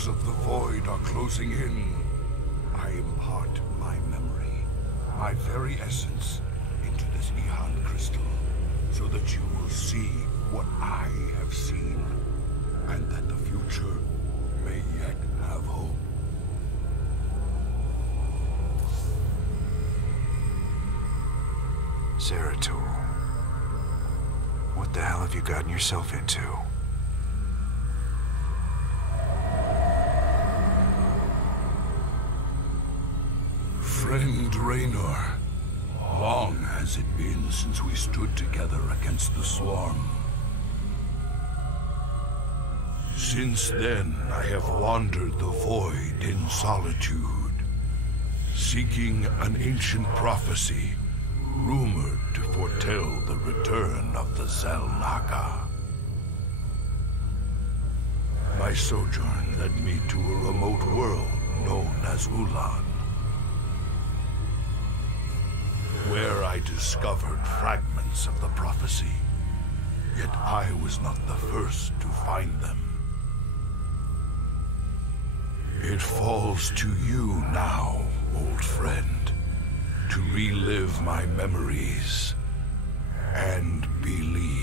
portals of the void are closing in. I impart my memory, my very essence, into this errand crystal, so that you will see what I have seen, and that the future may yet have hope. Zeratul. What the hell have you gotten yourself into? Friend Raynor, long has it been since we stood together against the Swarm. Since then, I have wandered the void in solitude, seeking an ancient prophecy rumored to foretell the return of the Xel'Naga. My sojourn led me to a remote world known as Ulan, where I discovered fragments of the prophecy. Yet I was not the first to find them. It falls to you now, old friend, to relive my memories and believe.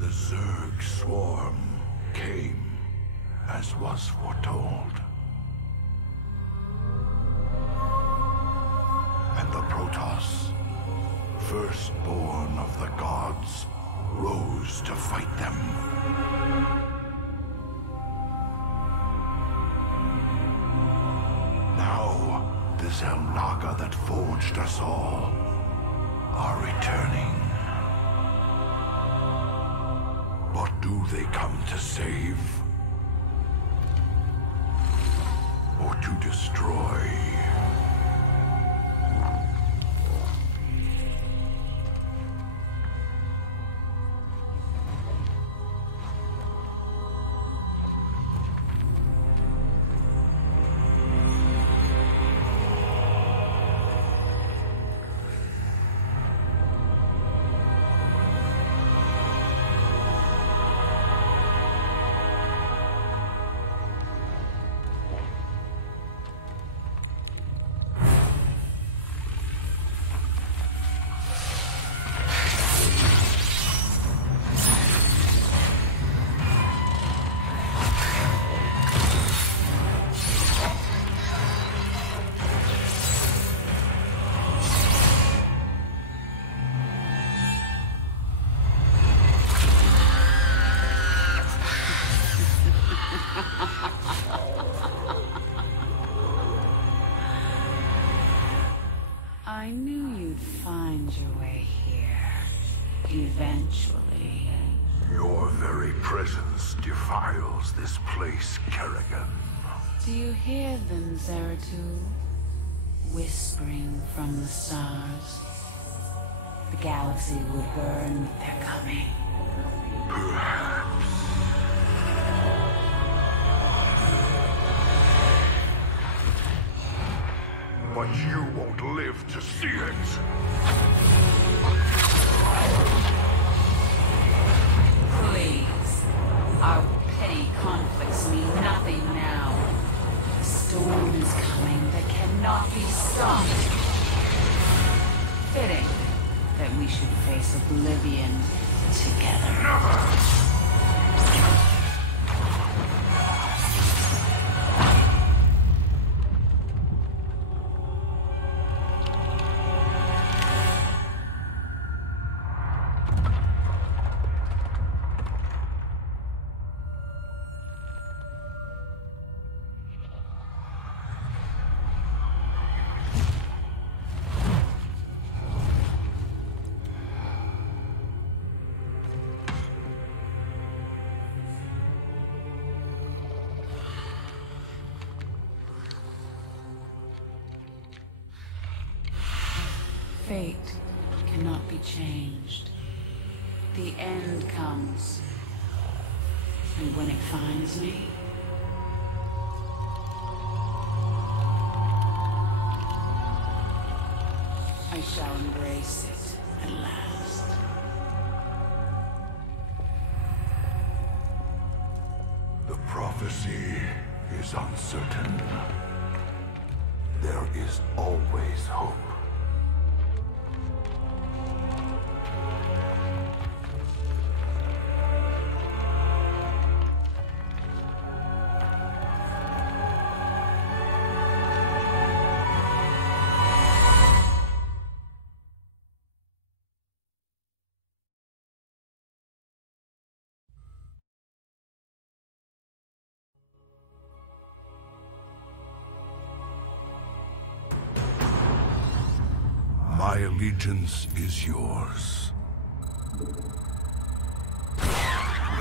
The Zerg swarm came as was foretold. And the Protoss, firstborn of the gods, rose to fight them. Now, the Xel'Naga that forged us all are returning. What do they come to save? Or to destroy? I knew you'd find your way here, eventually. Your very presence defiles this place, Kerrigan. Do you hear them, Zeratul? Whispering from the stars. The galaxy will burn with their coming. Perhaps. But you won't live to see it. Please. Our petty conflicts mean nothing now. The storm is coming that cannot be stopped. Fitting that we should face oblivion together. Never! Fate can cannot be changed. The end comes. And when it finds me, I shall embrace it at last. The prophecy is uncertain. There is always hope. My allegiance is yours. In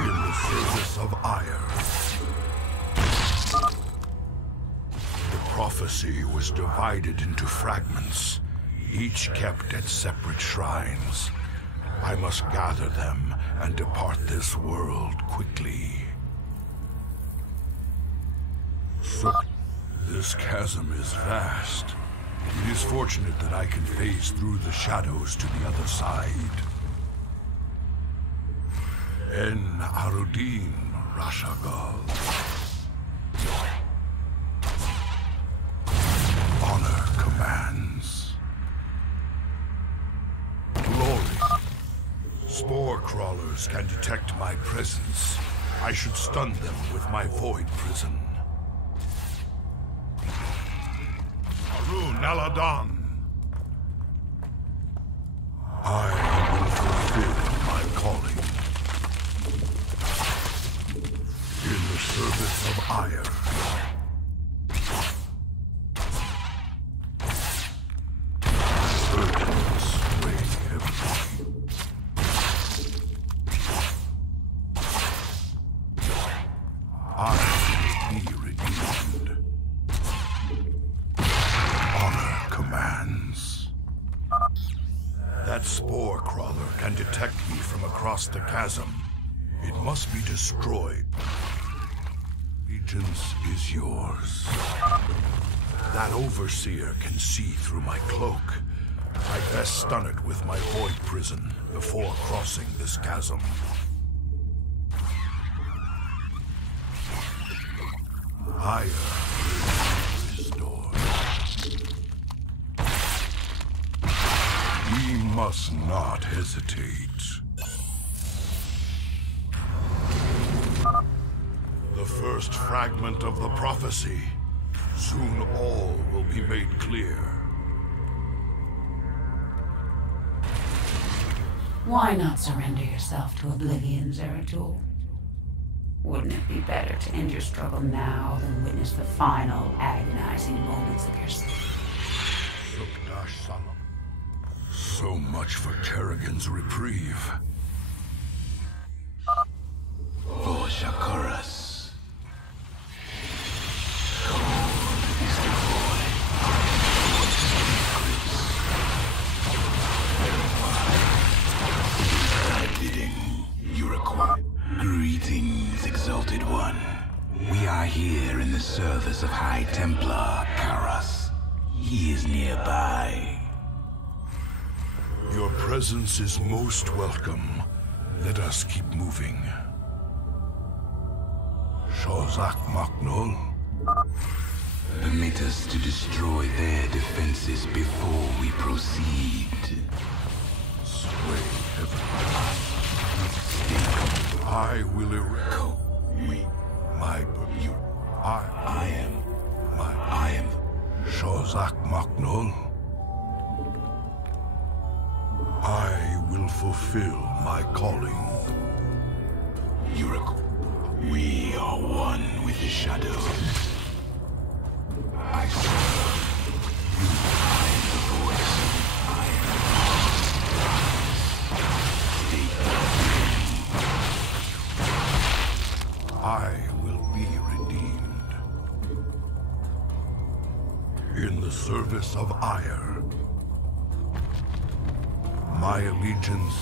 the service of ire. The prophecy was divided into fragments, each kept at separate shrines. I must gather them and depart this world quickly. This chasm is vast. It is fortunate that I can phase through the shadows to the other side. En Arudin Rashagal. Honor commands. Glory. Spore crawlers can detect my presence. I should stun them with my void prison. Naladan. I will fulfill my calling. In the service of ire. Burdens weigh heavily. I will be redeemed. Commands. That spore crawler can detect me from across the chasm. It must be destroyed. Allegiance is yours. That overseer can see through my cloak. I'd best stun it with my void prison before crossing this chasm. Higher is restored. We must not hesitate. The first fragment of the prophecy. Soon all will be made clear. Why not surrender yourself to oblivion, Zeratul? Wouldn't it be better to end your struggle now than witness the final agonizing moments of your sleep? So much for Kerrigan's reprieve. For Shakuras. You require. Greetings, Exalted One. We are here in the service of High Templar Karas. He is nearby. Your presence is most welcome. Let us keep moving. Shozak Maknol. Permit us to destroy their defenses before we proceed. Sway heaven. I will erect. I am Shozak Maknol. I will fulfill my calling. We are one with the shadows. I serve. You are the voice. I am. I will be redeemed. In the service of ire. My allegiance,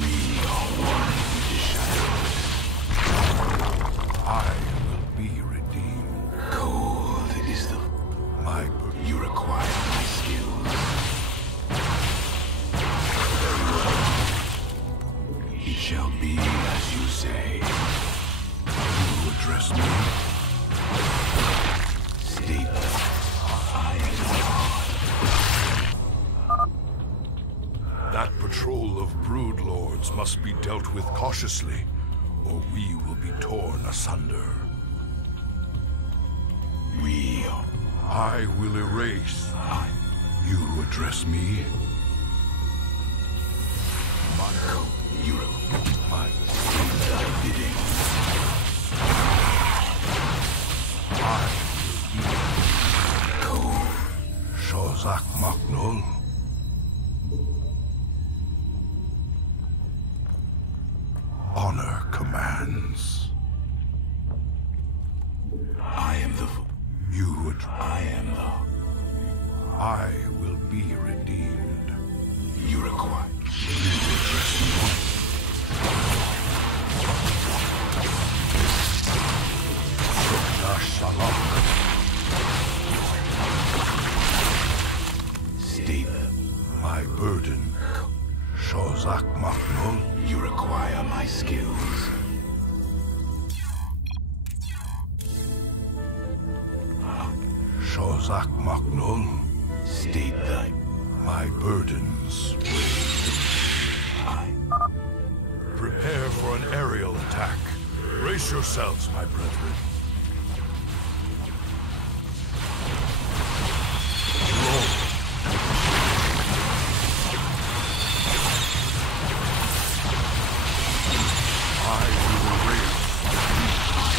We are one with the shadows. I will be redeemed. Cold is the... My You require my skills. It shall be as you say. you address me. State that I am God. That patrol of brood lords must be dealt with cautiously, or we will be torn asunder. We are... I will erase. You address me. My code. You My thy bidding. I Cold. Shozak Maknul. Honor commands. I am the... You would. I am the... I will be redeemed. You require... You address me. Shalom. State that My burden. Shozak Maknul. you require my skills. Shozak Maknul. State thy... My burdens weigh. Prepare for an aerial attack. Brace yourselves, my brethren. Roll. I will erase.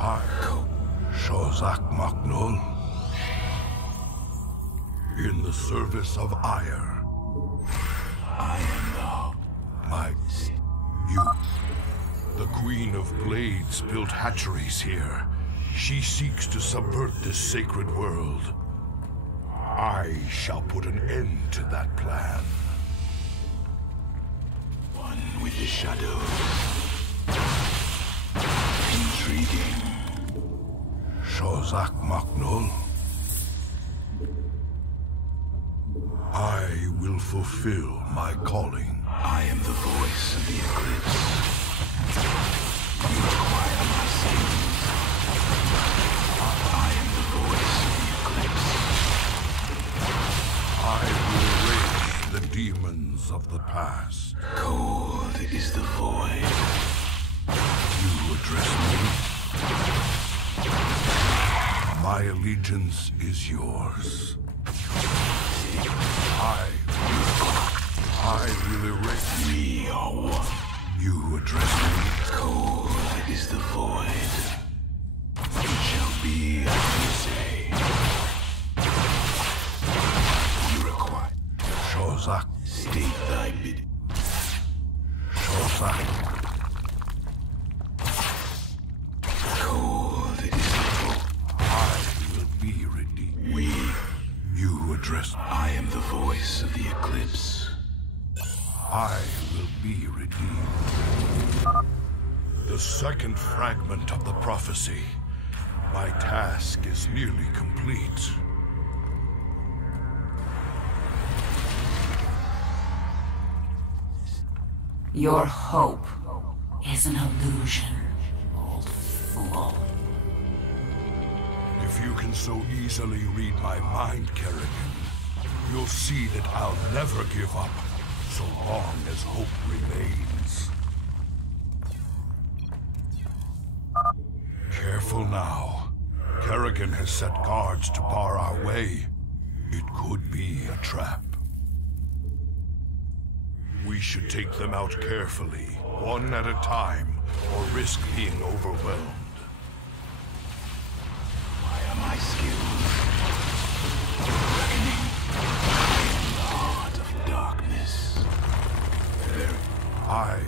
I Shozak Maknul. In the service of ire. I am the... My... You. The Queen of Blades built hatcheries here. She seeks to subvert this sacred world. I shall put an end to that plan. One with the shadows. Intriguing. Shozak Maknul. I will fulfill my calling. I am the voice of the eclipse. You require my skills. I am the voice of the eclipse. I will erase the demons of the past. Cold is the void. You address me. My allegiance is yours. I will erase. We are one. You address me. Cold is the void. It shall be as you say. You require... Shozak. State thy bid. Shozak. Cold is the void. I will be redeemed. We... You address. I am the voice of the eclipse. I will be redeemed. The second fragment of the prophecy. My task is nearly complete. Your hope is an illusion, old fool. If you can so easily read my mind, Kerrigan, you'll see that I'll never give up so long as hope remains. Careful now. Kerrigan has set guards to bar our way. It could be a trap. We should take them out carefully, one at a time, or risk being overwhelmed. My skills. Reckoning. I am the heart of darkness. I,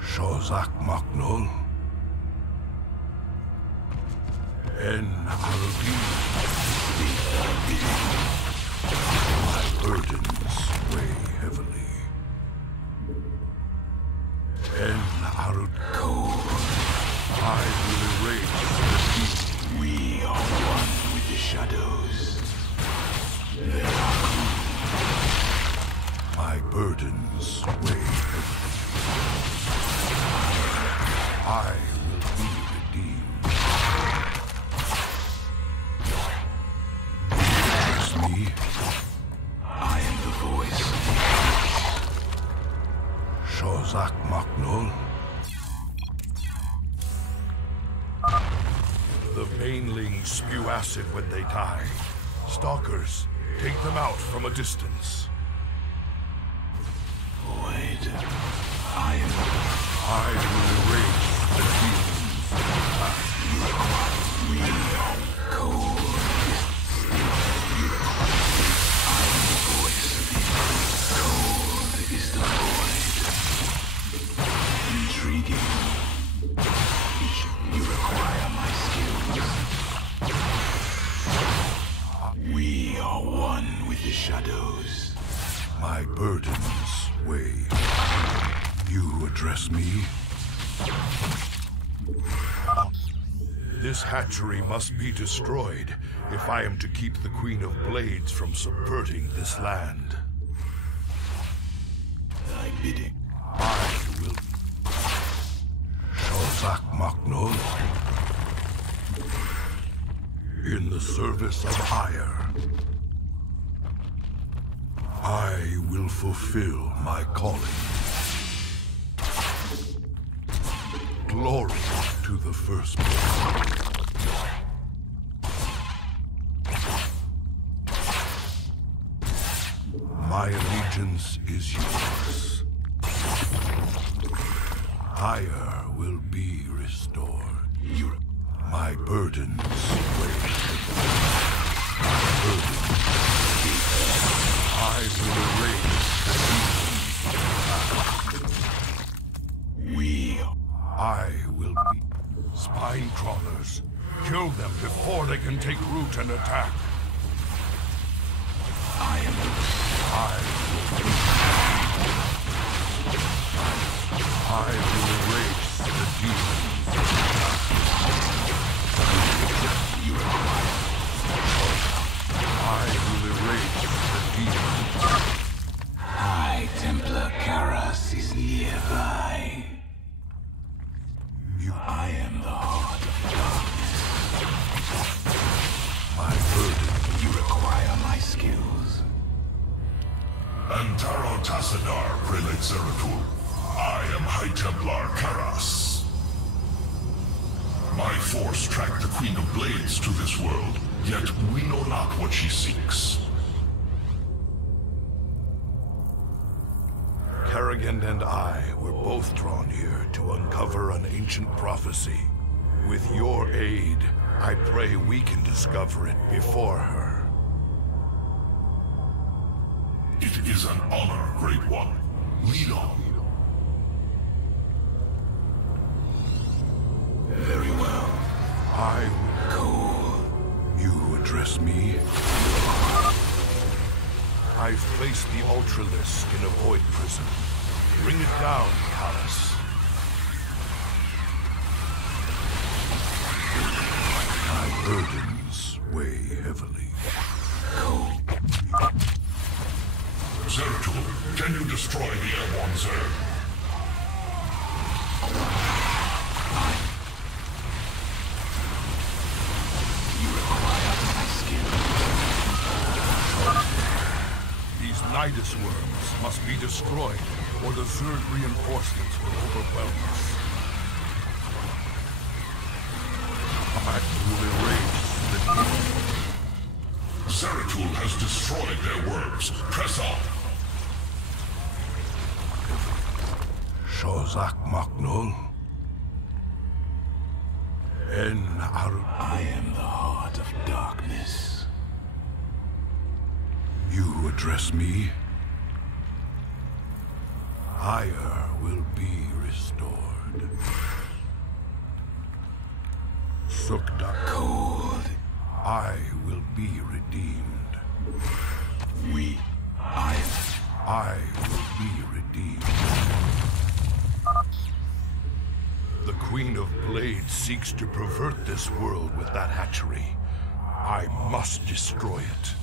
Shozak Maknul. En Arudin, my burdens weigh heavily. En Arud, I will erase the deep. We are one with the shadows. They are My burdens weigh heavily. I will be redeemed. It's me. I am the voice. Shozak Maknol. The Banelings spew acid when they die. Stalkers take them out from a distance. Void. I am. I will erase the demons. We are cold. I am the voice. Cold is the void. Intriguing. You require my skills. We are one with the shadows. My burdens weigh. You address me? This hatchery must be destroyed if I am to keep the Queen of Blades from subverting this land. Thy bidding. I will... Shozak Maknol. In the service of Ire. I will fulfill my calling. Glory to the firstborn. My allegiance is yours. Ire will be restored. My burdens weigh. My burdens. I will erase the demons. I will be spine crawlers. Kill them before they can take root and attack. I will erase the demons. I will erase the demons. High Templar Karas is nearby. I am the heart of darkness. My burden. You require my skills. Antaro Tassadar, Prelate Zeratul. I am High Templar Karas. My force tracked the Queen of Blades to this world, yet we know not what she seeks. Kerrigan and I were both drawn here to uncover an ancient prophecy. With your aid, I pray we can discover it before her. It is an honor, Great One. Lead on. Very well. I will. You address me? I've placed the Ultralisk in a void prison. Bring it down, Karas. My burdens weigh heavily. Zeratul, can you destroy the airborne Zer? You require my skill. These Nidus worms must be destroyed, or the Zerg reinforcements will overwhelm us. I will erase the demons. Zeratul has destroyed their worms. Press on. Shozak Maknol. En Arud. I am the heart of darkness. You address me? Ire will be restored. Sukdak. Cold I will be redeemed. I will be redeemed. The Queen of Blades seeks to pervert this world with that hatchery. I must destroy it.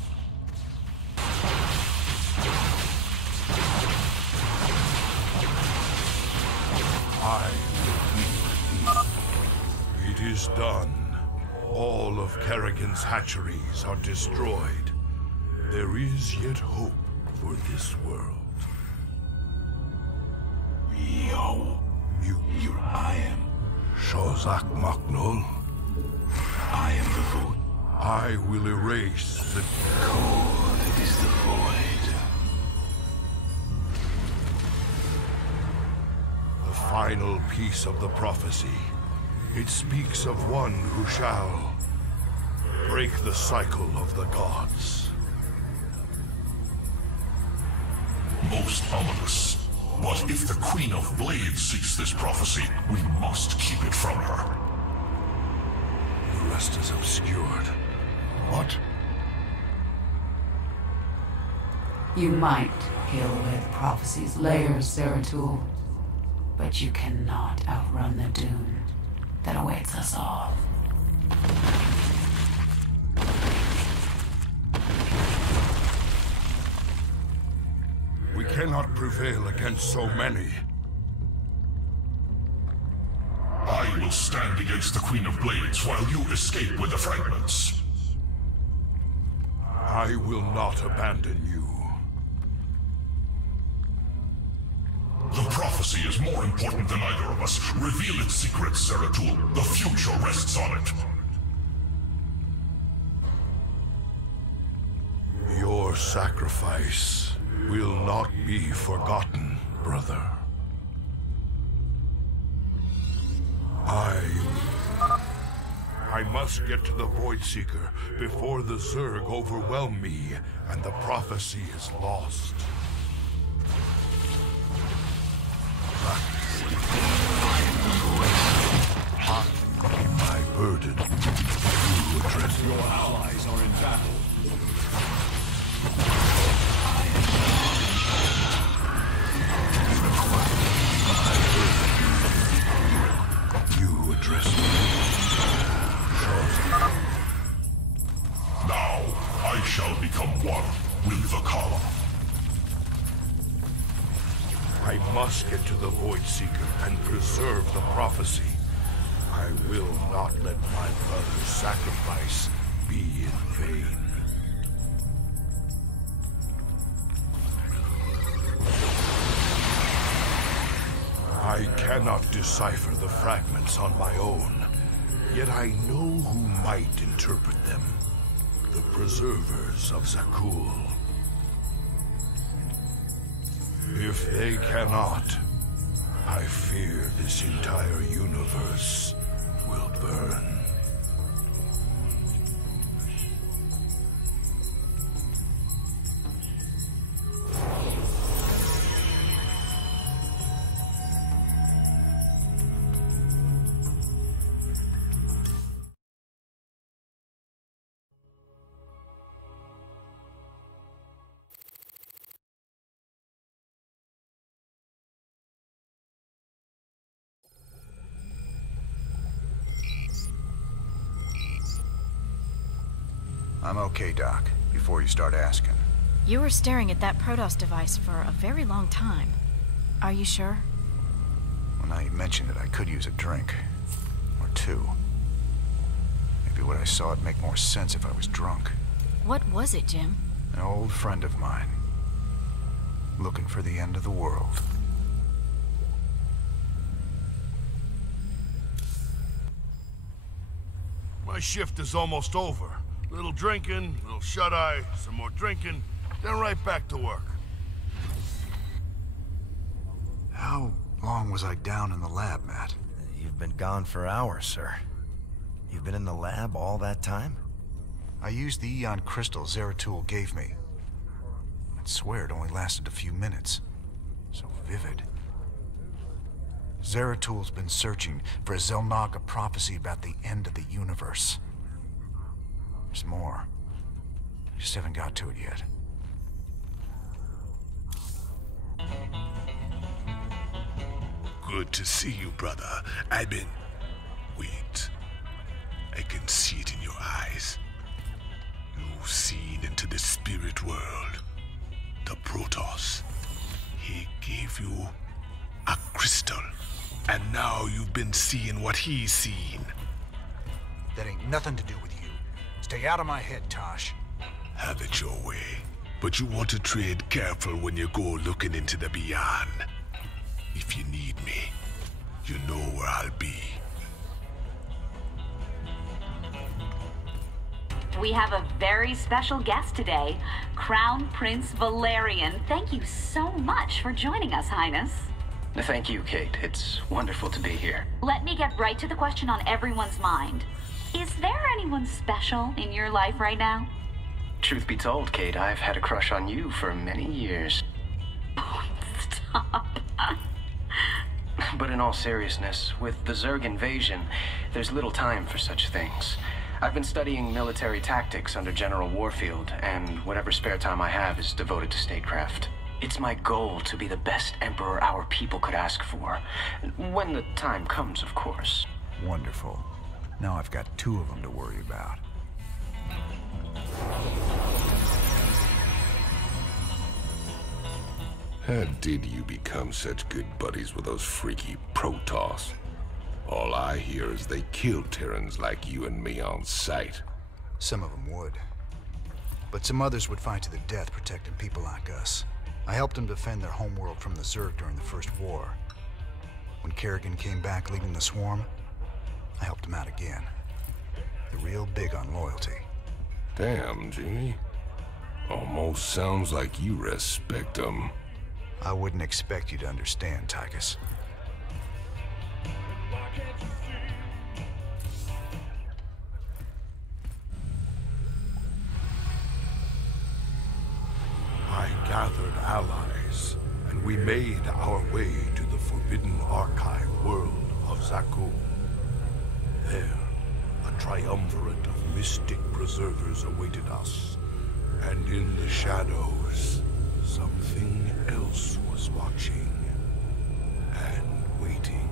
I will be redeemed. It is done. All of Kerrigan's hatcheries are destroyed. There is yet hope for this world. I am. Shozak Maknul. I am the void. I will erase the... It is the void. The final piece of the prophecy. It speaks of one who shall break the cycle of the gods. Most ominous. But if the Queen of Blades seeks this prophecy, we must keep it from her. The rest is obscured. What? You might peel away the prophecy's layers, Zeratul, but you cannot outrun the doom that awaits us all. We cannot prevail against so many. I will stand against the Queen of Blades while you escape with the fragments. I will not abandon you. The prophecy is more important than either of us. Reveal its secrets, Zeratul. The future rests on it. Your sacrifice will not be forgotten, brother. I must get to the Void Seeker before the Zerg overwhelm me and the prophecy is lost. My burden. You address Your allies are in battle. You address me. Now, I shall become one with the Kala. I must get to the Void Seeker and preserve the prophecy. I will not let my brother's sacrifice be in vain. I cannot decipher the fragments on my own, yet I know who might interpret them. The preservers of Zeratul. If they cannot, I fear this entire universe will burn. I'm okay, Doc, before you start asking. You were staring at that Protoss device for a very long time. Are you sure? Well, now you mention it, I could use a drink. Or two. Maybe what I saw would make more sense if I was drunk. What was it, Jim? An old friend of mine. Looking for the end of the world. My shift is almost over. Little drinking, little shut-eye, some more drinking, then right back to work. How long was I down in the lab, Matt? You've been gone for hours, sir. You've been in the lab all that time? I used the Eon crystal Zeratul gave me. I'd swear it only lasted a few minutes. So vivid. Zeratul's been searching for a Zelnaga prophecy about the end of the universe. There's There's more. Just haven't got to it yet. Good to see you, brother. Wait. I can see it in your eyes. You've seen into the spirit world. The Protoss. He gave you a crystal. And now you've been seeing what he's seen. That ain't nothing to do with you. Stay out of my head, Tosh. Have it your way. But you want to trade careful when you go looking into the beyond. If you need me, you know where I'll be. We have a very special guest today, Crown Prince Valerian. Thank you so much for joining us, Highness. Thank you, Kate. It's wonderful to be here. Let me get right to the question on everyone's mind. Is there anyone special in your life right now? Truth be told, Kate, I've had a crush on you for many years. Oh, stop. But in all seriousness, with the Zerg invasion, there's little time for such things. I've been studying military tactics under General Warfield, and whatever spare time I have is devoted to statecraft. It's my goal to be the best emperor our people could ask for. When the time comes, of course. Wonderful. Now I've got 2 of them to worry about. How did you become such good buddies with those freaky Protoss? All I hear is they kill Terrans like you and me on sight. Some of them would. But some others would fight to the death protecting people like us. I helped them defend their homeworld from the Zerg during the First War. When Kerrigan came back leading the swarm, I helped him out again. They're real big on loyalty. Damn, Jimmy. Almost sounds like you respect them. I wouldn't expect you to understand, Tychus. I gathered allies, and we made our way to the forbidden archive world of Zeratul. There, a triumvirate of mystic preservers awaited us, and in the shadows, something else was watching and waiting.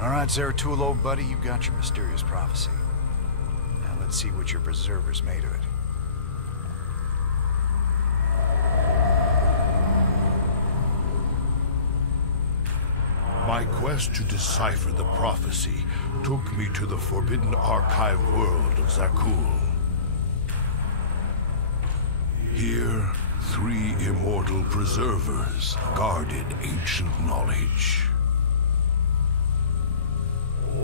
All right, Zeratul, old buddy, you got your mysterious prophecy. Now let's see what your preservers made of it. My quest to decipher the prophecy took me to the forbidden archive world of Zeratul. Here, 3 immortal preservers guarded ancient knowledge.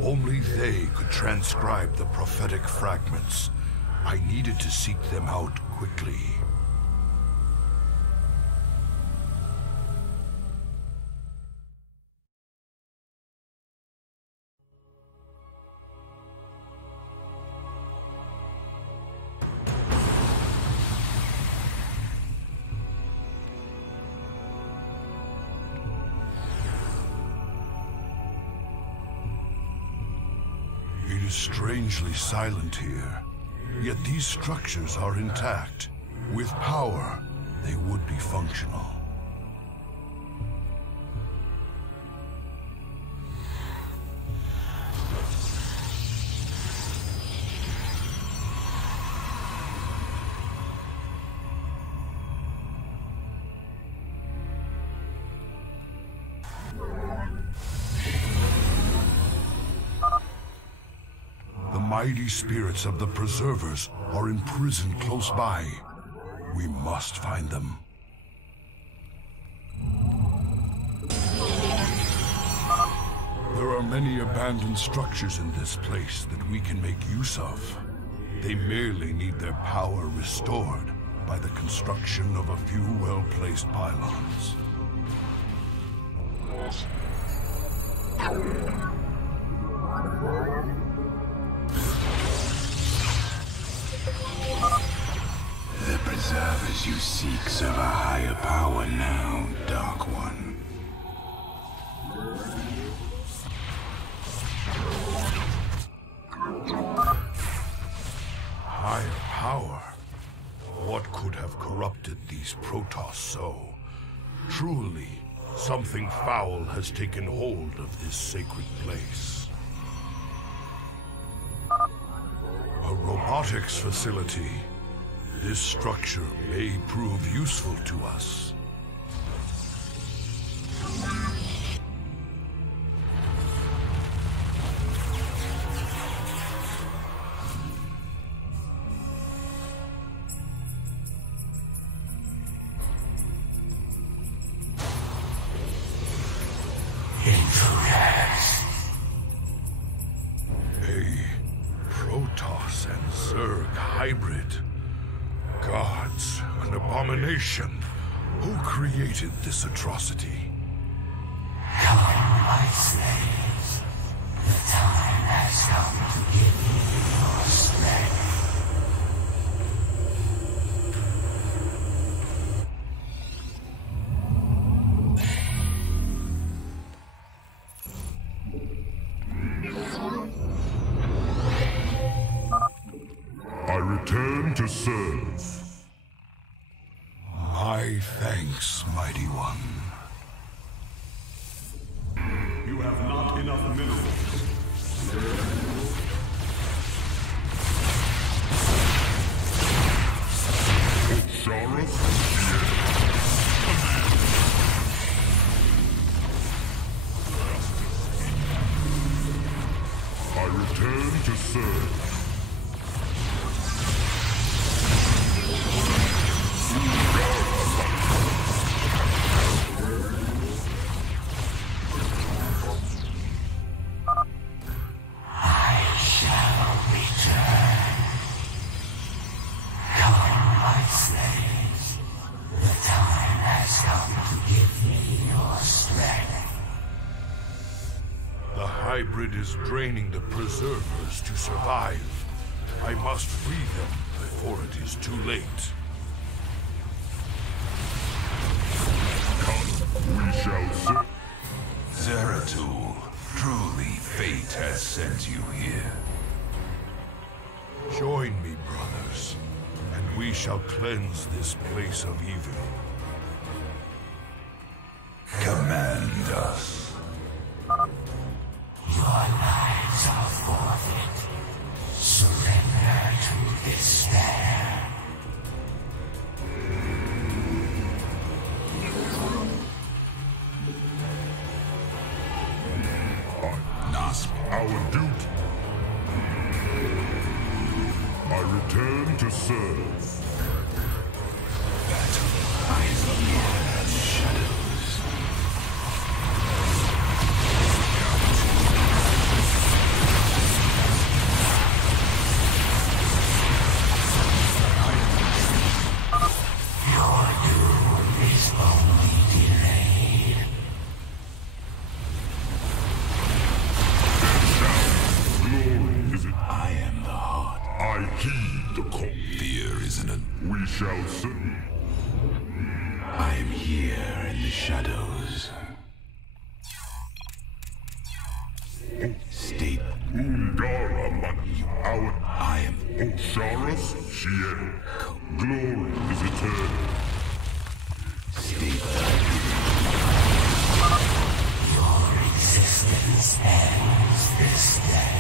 Only they could transcribe the prophetic fragments. I needed to seek them out quickly. It is strangely silent here, yet these structures are intact. With power, they would be functional. The mighty spirits of the Preservers are imprisoned close by. We must find them. There are many abandoned structures in this place that we can make use of. They merely need their power restored by the construction of a few well-placed pylons. The preservers you seek serve a higher power now, Dark One. corrupted these Protoss so. Truly, something foul has taken hold of this sacred place. A robotics facility. This structure may prove useful to us. Hybrid. Gods, an abomination. Who created this atrocity? Come, my slaves. The time has come to give me your strength. I return to serve. My thanks, Mighty One. You have not enough minerals. I return to serve. Hybrid is draining the preservers to survive. I must free them before it is too late. Come, we shall serve. Zeratul, truly fate has sent you here. Join me, brothers, and we shall cleanse this place of evil. Command us. Your lives are forfeit. Surrender to despair. Nasp, our duty. I return to serve. Battle lies beyond shadows. We shall see. I am here in the shadows. State. Undara our. I am Osharas Shien. Glory is eternal. State. Your existence ends this day.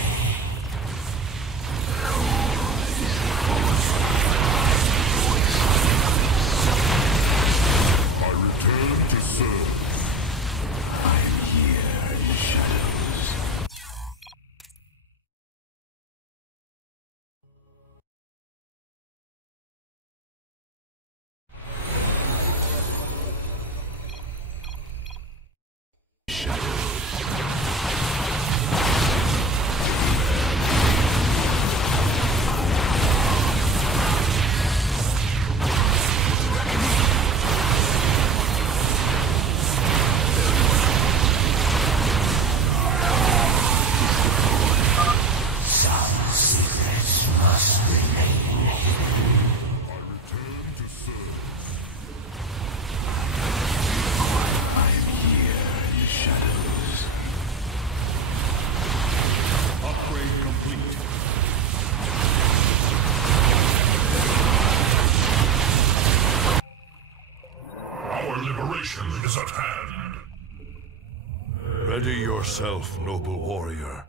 yourself, noble warrior.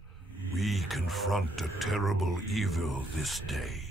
We confront a terrible evil this day.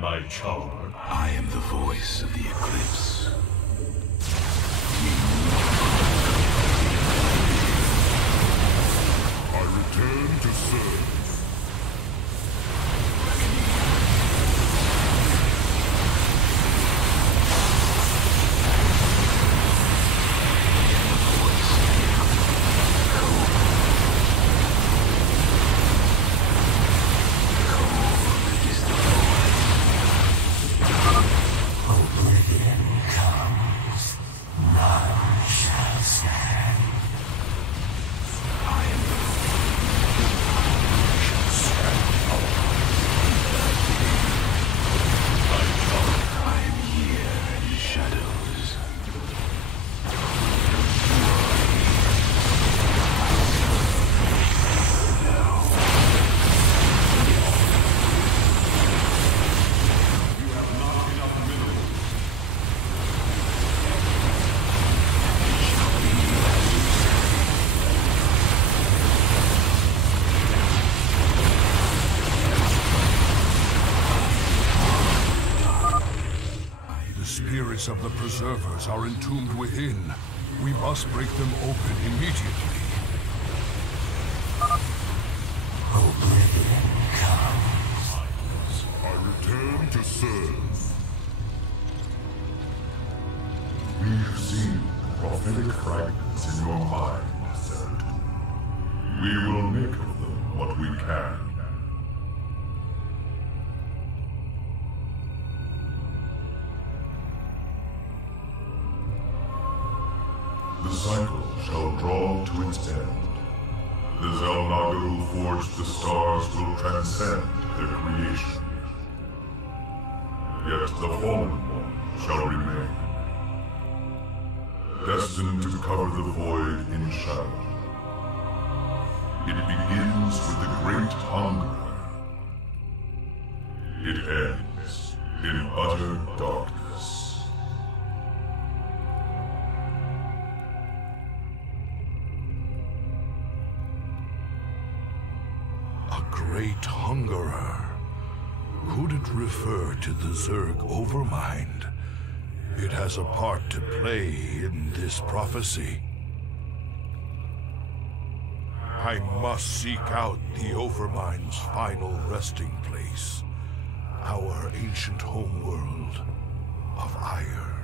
My charm. I am the voice of the Eclipse. I return to serve. Of the Preservers are entombed within. We must break them open immediately. Oblivion comes. I return to serve. We've seen prophetic fragments in your mind, Zeratul. We will make of them what we can. The cycle shall draw to its end. The Zelnaga who forged the stars will transcend their creation. Yet the Fallen One shall remain, destined to cover the void in shadow. It begins with the Great Hunger. It ends in utter darkness. Great Hungerer. Could it refer to the Zerg Overmind? It has a part to play in this prophecy. I must seek out the Overmind's final resting place. Our ancient homeworld of Ire.